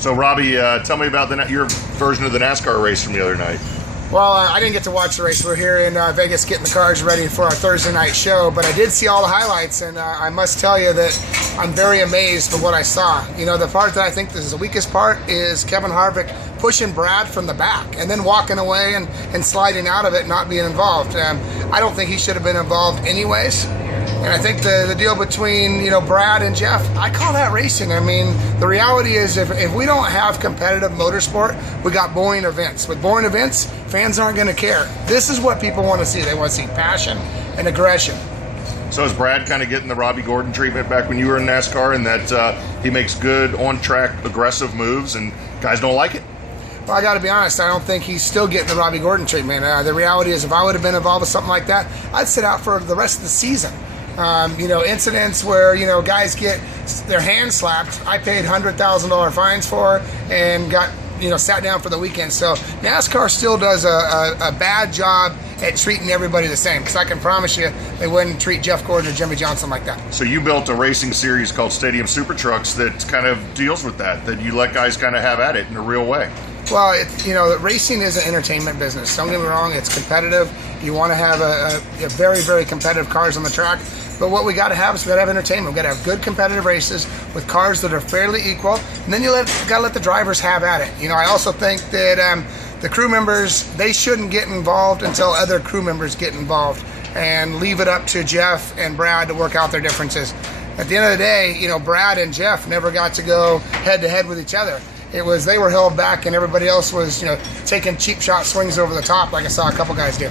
So, Robby, tell me about your version of the NASCAR race from the other night. Well, I didn't get to watch the race. We're here in Vegas getting the cars ready for our Thursday night show, but I did see all the highlights, and I must tell you that I'm very amazed with what I saw. You know, the part that I think this is the weakest part is Kevin Harvick pushing Brad from the back and then walking away and sliding out of it, not being involved. I don't think he should have been involved anyways. And I think the deal between, Brad and Jeff, I call that racing. I mean, the reality is if we don't have competitive motorsport, we got boring events. With boring events, fans aren't going to care. This is what people want to see. They want to see passion and aggression. So is Brad kind of getting the Robby Gordon treatment back when you were in NASCAR, and that he makes good, on-track, aggressive moves, and guys don't like it? Well, I got to be honest, I don't think he's still getting the Robby Gordon treatment. The reality is if I would have been involved with something like that, I'd sit out for the rest of the season. Incidents where, guys get their hands slapped, I paid $100,000 fines for and got, sat down for the weekend. So NASCAR still does a bad job at treating everybody the same, because I can promise you they wouldn't treat Jeff Gordon or Jimmy Johnson like that. So you built a racing series called Stadium Super Trucks that kind of deals with that you let guys kind of have at it in a real way. Well, racing is an entertainment business. Don't get me wrong, it's competitive. You want to have a very, very competitive cars on the track. But what we got to have is we got to have entertainment. We got to have good competitive races with cars that are fairly equal. And then you got to let the drivers have at it. I also think that the crew members, they shouldn't get involved until other crew members get involved, and leave it up to Jeff and Brad to work out their differences. At the end of the day, Brad and Jeff never got to go head to head with each other. It was they were held back, and everybody else was, taking cheap shot swings over the top like I saw a couple guys do.